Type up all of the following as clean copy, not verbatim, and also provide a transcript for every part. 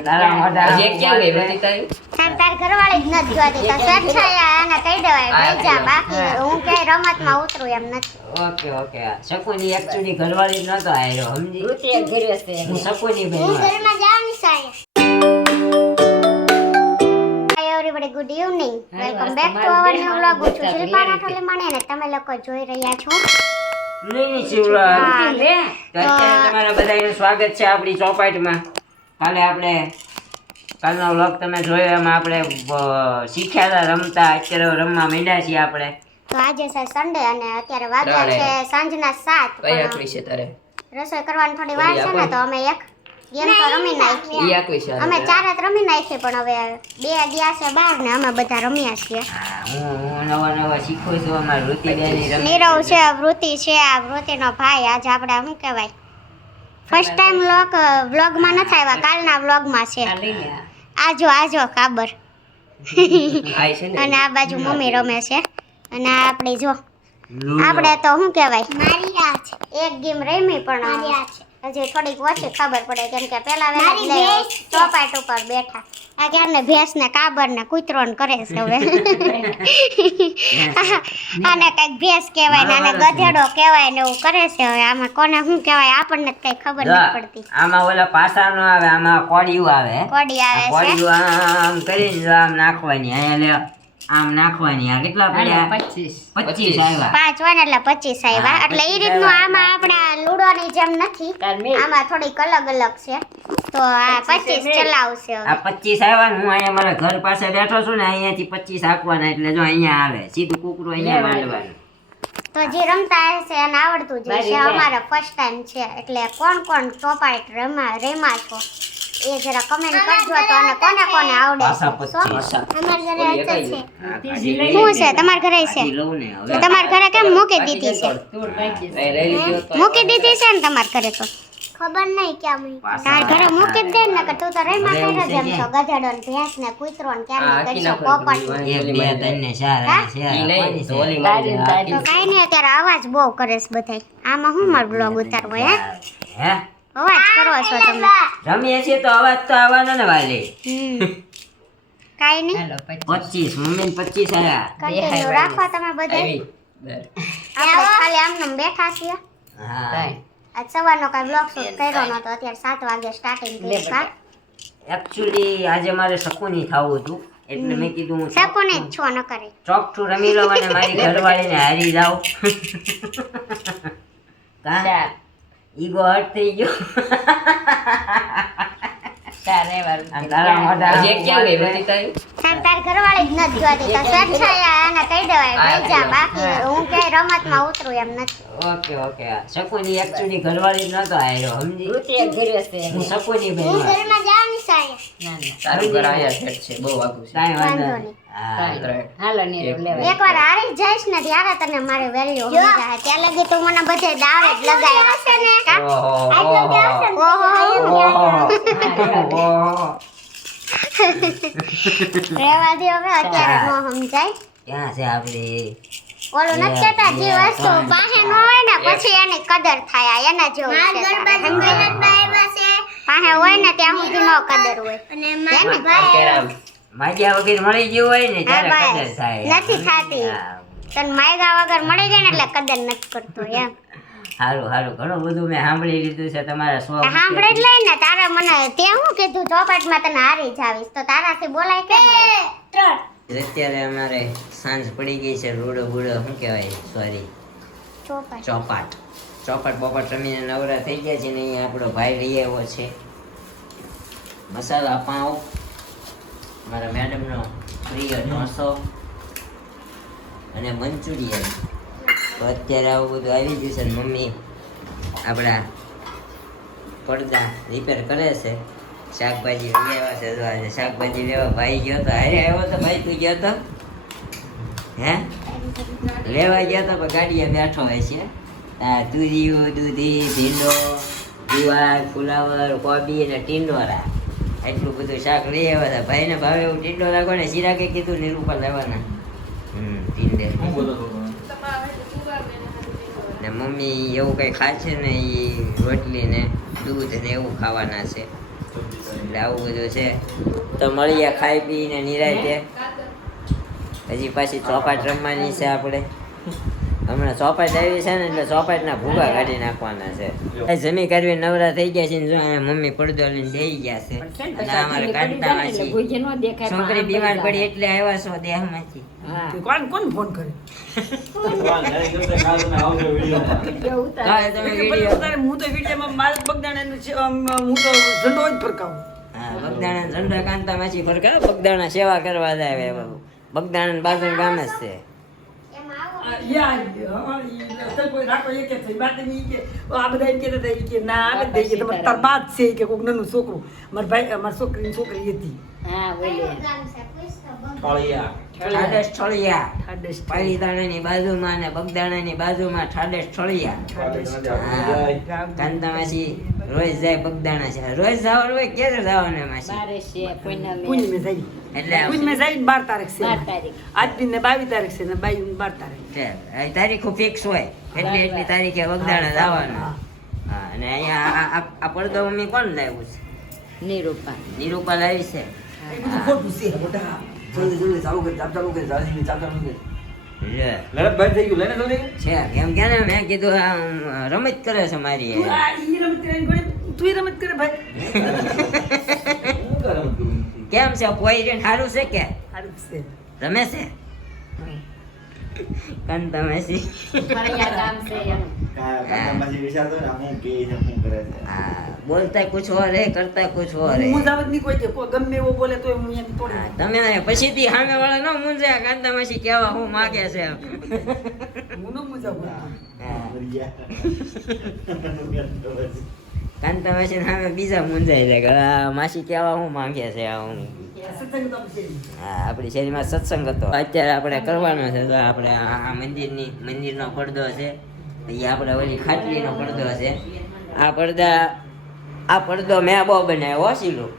જે ક્યાં ગઈ બધી તારી તાર ઘરવાળી જ નથી જોતી તો સચ્છાયા એને કહી દેવાય ભાઈ જા બાકી હું કે રમતમાં ઉતરું એમ નથી ઓકે ઓકે શકુની એક્ચ્યુઅલી ઘરવાળી નતો આયો સમજી રૂચી એક ઘરે છે હું શકુની હું બેન ઘરમાં જાઉં સાયા everybody good evening welcome back to our new vlog હું છું શિલ્પા રાઠોડ મને અને તમે લોકો જોઈ રહ્યા છો નહીં શિવલા લે અત્યારે તમારા બધાનું સ્વાગત છે આપણી ચોપાટમાં કાલનો વ્લોગ તમે જોયો એમાં આપણે શીખ્યા હતા રમતા અત્યારે રમવા માંડ્યા છીએ આપણે તો આજે છે સન્ડે અને અત્યારે વાગ્યા છે સાંજના 7 કઈ આકરી છે તારે રસોઈ કરવાની થોડી વાર છે ને તો અમે એક ગેમ તો રમી નાખી ઈ આકરી છે અમે ચાર જ રમી નાખી પણ હવે બે ગયા છે બહાર ને અમે બધા રમ્યા છીએ હા, હું નવા શીખું છું અમારી વૃત્તિબેનની રમી નીરવ છે વૃત્તિ છે આ વૃત્તિનો ભાઈ આજે આપણે શું કહેવાય ફર્સ્ટ ટાઈમ વ્લોગમાં નથી આવ્યા કાલના વ્લોગમાં છે આજો કાબર આઈ છે ને અને આ બાજુ મમ્મી રમે છે અને આ આપણે જો આપણે તો શું કહેવાય મારી આ છે એક ગેમ રમી પણ હજી થોડીક ઓછી ખબર પડે કેમ કે પેલા વેલા ચોપાટ ઉપર બેઠા આ ક્યારને ભેંસ ને કાબર ને કૂતરો ને કરે છે હવે આને કઈક ભેંસ કહેવાય ને આને ગધેડો કહેવાય ને એવું કરે છે હવે આમાં કોને શું કહેવાય આપણને કઈ ખબર નથી પડતી આમાં ઓલા પાસા નો આવે આમાં કોડિયું આવે કોડી આવે છે કોડિયું આમ કરીને જો આમ નાખવાની અહીંયા લે આમ નાખવાની આ કેટલા પડ્યા 25 આવ્યા 5 હોય ને એટલે 25 આવ્યા એટલે એ રીતનું આમાં આપણા લૂડોની જેમ નથી આમાં થોડીક અલગ અલગ છે તો આ 25 ચલાવશે હવે આ 25 આવ્યા ને હું અહીંયા મારા ઘર પાસે બેઠો છું ને અહીંયાથી 25 હાંકવાના એટલે જો અહીંયા આવે સીધું કુકરું અહીંયા માંડવાનું તો જે રમતા હશે એને આવડતું જ છે અમારા ફર્સ્ટ ટાઈમ છે એટલે કોણ ચોપાટ રેમા છો એ જરા કમેન્ટ કરજો તો અને કોને આવડે છે અમાર ઘરે છે શું છે તમાર ઘરે છે તો તમાર ઘરે કેમ મૂકી દીધી છે મૂકી દીધી છે ને તમાર ઘરે તો ખબર નહીં ક્યાં મૂકી તાર ઘરે મૂકી જ દે ને કે તું તો રેમા કરે જેમ છો ગધેડો ને ભેંસ ને કૂતરો ને ક્યાં કરશો પોપટ 1 2 3 ને 4 તો કાઈ નહીં અત્યારે અવાજ બહુ કરે છે બધાય આમાં હું મારો બ્લોગ ઉતારવો હે અવાજ કરો છો તમે રમીએ છીએ તો અવાજ તો આવવાનો ને વાલી કાઈ નહીં 25 મમ્મી 25 આયા કન્ટિન્યુ રાખો તમે બધા આપણે ખાલી આમનું બેઠા છીએ હા આજ સવારનો કાંઈ બ્લોગ શૂટ કર્યો નતો અત્યારે 7 વાગે સ્ટાર્ટિંગ કરી છે એક્ચ્યુઅલી આજે મારે શકુની થાવું હતું એટલે મેં કીધું હું સપોને જ છો ન કરે ચોકઠું રમી લઉં અને મારી ઘરવાળીને હારી જાઉં કા ઈગો હર્ટ થઈ ગયો તારે વાર તારા મોઢા જે ક્યાં ગઈ બધી તારી તાર ઘરવાળી જ નથી જોતી તો સચ્છાયા એને કહી દેવાય ભાઈ જા બાકી હું કે રમતમાં ઉતરું એમ નથી ઓકે શકુની એક્ચ્યુઅલી ઘરવાળી જ નતો આયો સમજી રૂચી એક ઘરે છે હું શકુની બેન હું ઘરમાં જાઉં સાયા ના તારું ઘર આયા સેટ છે બહુ આગું છે કાંઈ વાંધો વાંધો નહીં નહીં. હા હાલો નીરવ લેવા એકવાર હારી જઈશ ને ત્યારે તને મારી વેલ્યુ સમજાય ત્યાં લગી તું મને બધે દાવે જ લગાવ્યા છે ને રેવા દે હવે અત્યારે નો સમજાય ક્યાં છે આપડી ઓલું નથી કહેતા જે વસ્તુ પાસે ન હોય ને પછી એની કદર થાય એના જેવું છે પાસે હોય ને ત્યાં સુધી નો કદર હોય માગ્યા વગર મળી ગયું હોય ને ત્યારે કદર થાય નથી થાતી તને માયગા વગર મળી જાય ને એટલે કદર નથી કરતો એમ હારું ઘણું બધું મેં સાંભળી લીધું છે તમારા સ્વ સાંભળી જ લઈ ને તારા મને તે હું કીધું ચોપાટમાં તને હારી જાવીશ તો તારાથી બોલાય કે અત્યારે અમારે સાંજ પડી ગઈ છે રૂડો બુડો શું કહેવાય સોરી ચોપાટ ચોપાટ બોપાટ રમીને નવરા થઈ ગયા છે ને અહીંયા આપણો ભાઈ લઈ આવ્યો છે મસાલા પાઉં મારા મેડમનો પ્રિય ઢોસો અને મંચુરિયન તો અત્યારે આવું બધું આવી ગયું છે ને મમ્મી આપણા પડદા રિપેર કરે છે શાકભાજી લઈ આવ્યા છે તો આજે શાકભાજી લેવા ભાઈ ગયો તો હારે આવ્યો તો ભાઈ તું ગયો તો હે લેવા ગયા તો પણ ગાડીએ બેઠો હોય છે આ તુરિયું દૂધી ભીંડો દીવાર ફુલાવર કોબી અને ટીંડોરા એટલું બધું શાક લઈ આવ્યા હતા ભાઈને ભાવે એવું ટીંડોરા કોને ચિરાગે કીધું નિરૂપા લેવાના ટીંડે ને મમ્મી એવું કંઈ ખાય છે ને એ રોટલી ને દૂધ ને એવું ખાવાના છે એટલે આવું બધું છે. તો મળીએ ખાઈ પીને નિરાંતે. હજી પાછી ચોપાટ રમવાની છે આપણે. હમણાં ચોપાટ આવી છે ને એટલે ચોપાટના ભૂગા કાઢી નાખવાના છે. જમી કરવી નવરા થઈ ગયા છે ને જો અહીંયા મમ્મી પડદો લઈને બેસી ગયા છે. અને અમારે કાંતામાંથી છોકરી બીમાર પડી એટલે આવ્યા છો દેહમાંથી. કોણ ફોન કરે કાલે તમે વિડીયો હું તો વિડીયોમાં મારા બગદાણાનું છે, હું તો ઝંડો જ ફરકાવું. હા બગદાણા ઝંડા કાંતામાંથી ફરકા બગદાણા સેવા કરવા જાય. બગદાણા બાજુ ગામ જ છે. છોકરું મારા છોકરીની છોકરી હતી. ઠાડેસ ઠળિયા પાલીતાણાની બાજુમાં ને બગદાણાની બાજુમાં ઠાડેસ ઠળિયા. કાંતામાસી રોજ જાય બગદાણા છે. રોજ જવાનું હોય ક્યારે જવાનું માસી? એટલે પૂનમે જાય 12 તારીખ છે. આજ બી ને 22 તારીખ છે ને 12 તારીખ. તારીખો ફિક્સ હોય એટલી તારીખે બગદાણા જવાનું. હા અને અહીંયા આ પડદો મમ્મી કોણ લાવ્યું છે? નિરૂપા લાવી છે. એ બધું ખોટું છે બેટા. જલ્દી ચાલુ કરી ચાલુ કરી રાજીની ચાલુ કરી. લડત ભાઈ થઈ ગયું લઈને જલ્દી છે કેમ કે ને મેં કીધું આ રમત કરે છે મારી. તું આ ઈ રમત કરે ગોળી તું ઈ રમત કરે ભાઈ. હું તો રમત કરું. કેમ છે પોઈન્ટ સારું છે કે સારું છે. રમે છે કાંતામાસી? હા બોલતા કુછ ઓર હે કરતા કુછ ઓર હે. હું જાવત નહીં કોઈ કે કોઈ ગમે એવો બોલે તો હું એને તોડી હા, તમે પછીથી સામે વાળા ન મૂંઝ્યા કાંતામાસી કેવા હું માગે છે એમ. હું નો મુજાવું. કાંતામાસી સામે બીજા મૂંઝાય છે કે આ માસી કેવા હું માંગે છે આ હું. સત્સંગ તો છે. હા આપણી શેરીમાં સત્સંગ હતો અત્યારે આપણે કરવાનો છે. તો આપણે આ મંદિરનો પડદો છે એ આપણે ઓલી ખાટલીનો પડદો છે. આ પડદો મેં બહુ બનાવ્યો સીલું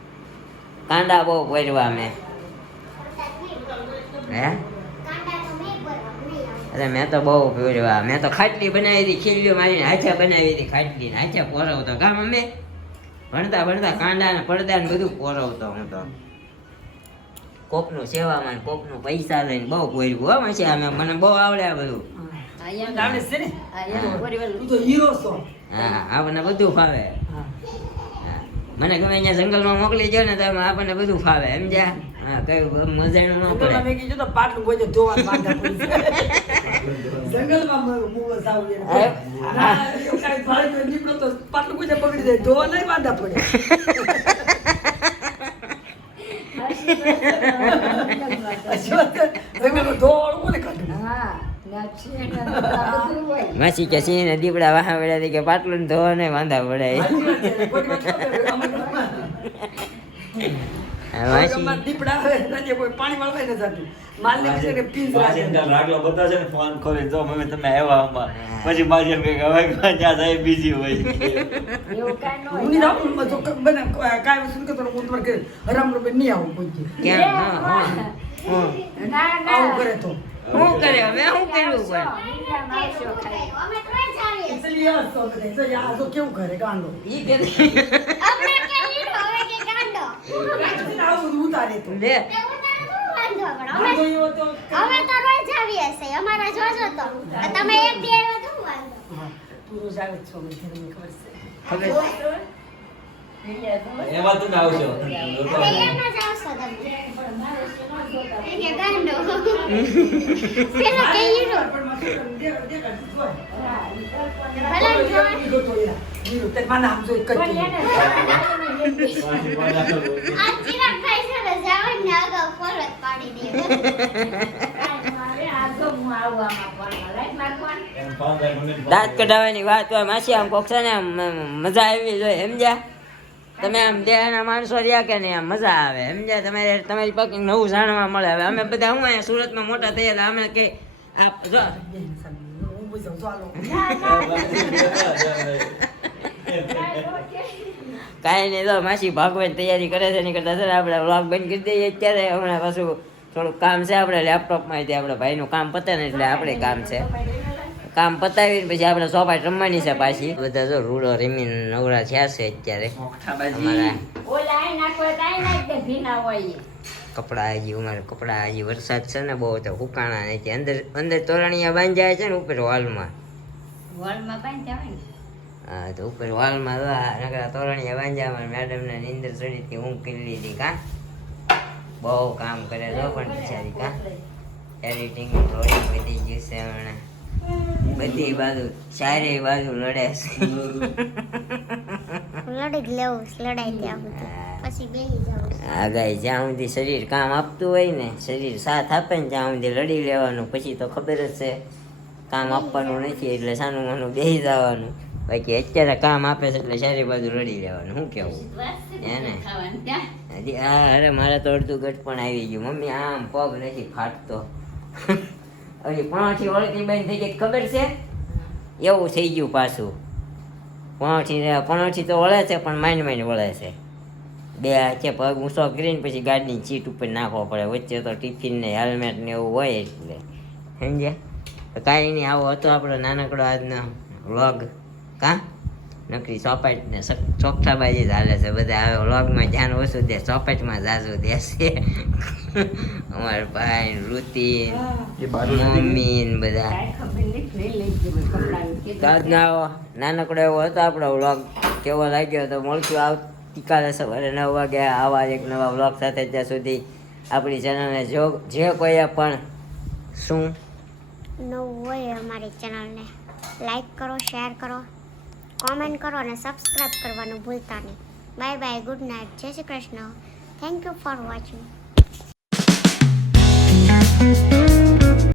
કાંડા બહુ ભરવા મેં. હે અરે મેં તો બહુ ભરવા. મેં તો ખાટલી બનાવી હતી ખીલ્યું મારીને હાથે બનાવી હતી ખાટલી હાથે પોરવતો. કામ અમે ભણતા ભણતા કાંડા ને પડદા ને બધું પોરવતો હું તો. કોકનું સેવામાં ને કોકનું પૈસા લઈને બહુ ભર્યું હો પછી અમે મને બહુ આવડે આ બધું. જાણે છે ને તું તો હીરો છો. હા આપણને બધું ફાવે. હા. મને ગમે અહીંયા જંગલમાં મોકલી દો ને તો આપણને બધું ફાવે સમજ્યા. હા કઈ મજાનું ન પડે. જંગલમાં મેં કીધું તો પાટલું કોઈ ધોવા બાંધા પડી છે. જંગલમાં મુવો સાવ એ. ના એવું કાઈ ભાઈ તો નીકળો તો પાટલું કોઈ પકડી જાય ધોવા નહીં બાંધા પડે. જંગલમાં ધોવા કોને કાઢું? માસી કે સિંહ ને દીપડા વાહ પડ્યા કે પાટલું ધોવા નહીં વાંધા પડે. માસી દીપડા રાજ્ય કોઈ પાણી વાળવા ન જતું. માલને છે કે પિંજરા છે. રાગલો બધા છે ને ફોન ખોલી જો મમ્મી તમે આવ્યા આમાં પછી મારી એમ કે હવે ત્યાં જાય બીજી હોય હું નહીં આવું તો બને કાંઈ વસ્તુ કરતો હું તમારે ઘરે હરામ રૂપે નહીં આવું કોઈ દી. કેમ આવું કરે તો શું કરે હવે શું કર્યું પણ અમે ત્રણ જ આવીએ. इसलिए આ તો કરે તો આ તો કેવું કરે ગાંડો ઈ કે આપણે કે હીરો હવે કે ગાંડો. આવું ઉતારે તો લે તે ઉતારવું વાંધો પણ વાંધો એવો તો અમે તો રોજ આવીએ છે. અમારા જોજો તો તમે એક દી આવ્યો તો શું વાંધો? હા, તું રોજ આવે જ છો મને ઘરે ખબર છે. ખબર એમાં તમે આવશો અરે એમ જ આવશો તમે. એ કે ગાંડો. પેલો કે હીરો. પણ માસી દેખ જોય ભલે જોય. હીરો તો હીરા હીરો તે માના આમ જોઈ કટી આ ચિરાગભાઈ છે ને જાવને આગળ ફરત પાડી દે. દાંત કઢાવવાની વાત હોય માસી આમ કોક છે ને આમ મજા આવી જોઈએ સમજ્યા. તમે આમ દેહના માણસો રહ્યા કે નહીં આમ મજા આવે સમજ્યા. તમારી પાસે નવું જાણવા મળે. હવે અમે બધા હું અહીંયા સુરતમાં મોટા થયેલા અમે કે આ જો હું બોલ ચાલો કાંઈ નહીં તો માસી ભાગવાની તૈયારી કરે છે નહીં કરતા છે ને આપણે વ્લોગ બંધ કરી દઈએ અત્યારે. હમણાં પાછું થોડુંક કામ છે આપણે લેપટોપમાં આપણે ભાઈનું કામ પતે ને એટલે આપણે કામ છે કામ પતાવીને પછી આપણે સોપાટ રમવાની છે પાછી બધા જો રૂડો રમીને નવરા થયા છે અત્યારે અમારા કપડા હજી અમારે કપડા હજી વરસાદ છે ને બહુ તો હુકાણા નથી અંદર અંદર તોરણિયા બાંધ્યા છે ને ઉપર હોલમાં હા તો ઉપર હોલમાં નકરા તોરણિયા બાંધ્યા મેડમને નીંદર ચડી ઊંઘ કરી લીધી કા બહુ કામ કરે જો પણ બિચારી કા એડિટિંગ લોડિંગ વધી ગયું છે હમણાં બધી બાજુ ચારે બાજુ લડે છે લડી જ લેવું લડાઈ ત્યાં પછી બેસી જાવ આગાઈ જ્યાં સુધી શરીર કામ આપતું હોય ને શરીર સાથ આપે ને ત્યાં સુધી લડી લેવાનું પછી તો ખબર જ છે કામ આપવાનું નથી એટલે સાનું માનું બેસી જવાનું બાકી અત્યારે કામ આપે છે એટલે ચારે બાજુ લડી લેવાનું શું કેવું એને હજી અરે મારે તો અડધું ગટ પણ આવી ગયું મમ્મી આમ પગ નથી ફાટતો હજી પણાથી વળતી બંધ થઈ ગઈ ખબર છે એવું થઈ ગયું પાછું પણાથી તો વળે છે પણ માઇન્ડ વળે છે બે છે પગ ઊંચો કરીને પછી ગાડીની સીટ ઉપર નાખવો પડે વચ્ચે તો ટિફિન ને હેલ્મેટ ને એવું હોય એટલે સમજ્યા કાંઈ નહીં આવો હતો આપણો નાનકડો આજનો વ્લોગ કા નકરી ચોપાટ ને ચોખ્ઠાબાજી જ હાલે છે બધા હવે વ્લોગમાં ધ્યાન ઓછું દે ચોપાટમાં જાજુ દેશે અમારા ભાઈ રુતિન મમ્મી ને બધા આજનો નાનકડો એવો હતો આપણો વ્લોગ કેવો લાગ્યો તો મળશું આવતીકાલે સવારે 9 વાગે આવા એક નવા વ્લોગ સાથે ત્યાં સુધી આપણી ચેનલને જે કોઈએ પણ શું નવું હોય અમારી ચેનલને લાઈક કરો શેર કરો કોમેન્ટ કરો અને સબસ્ક્રાઈબ કરવાનું ભૂલતા નહીં બાય બાય ગુડ નાઇટ જય Shri Krishna thank you for watching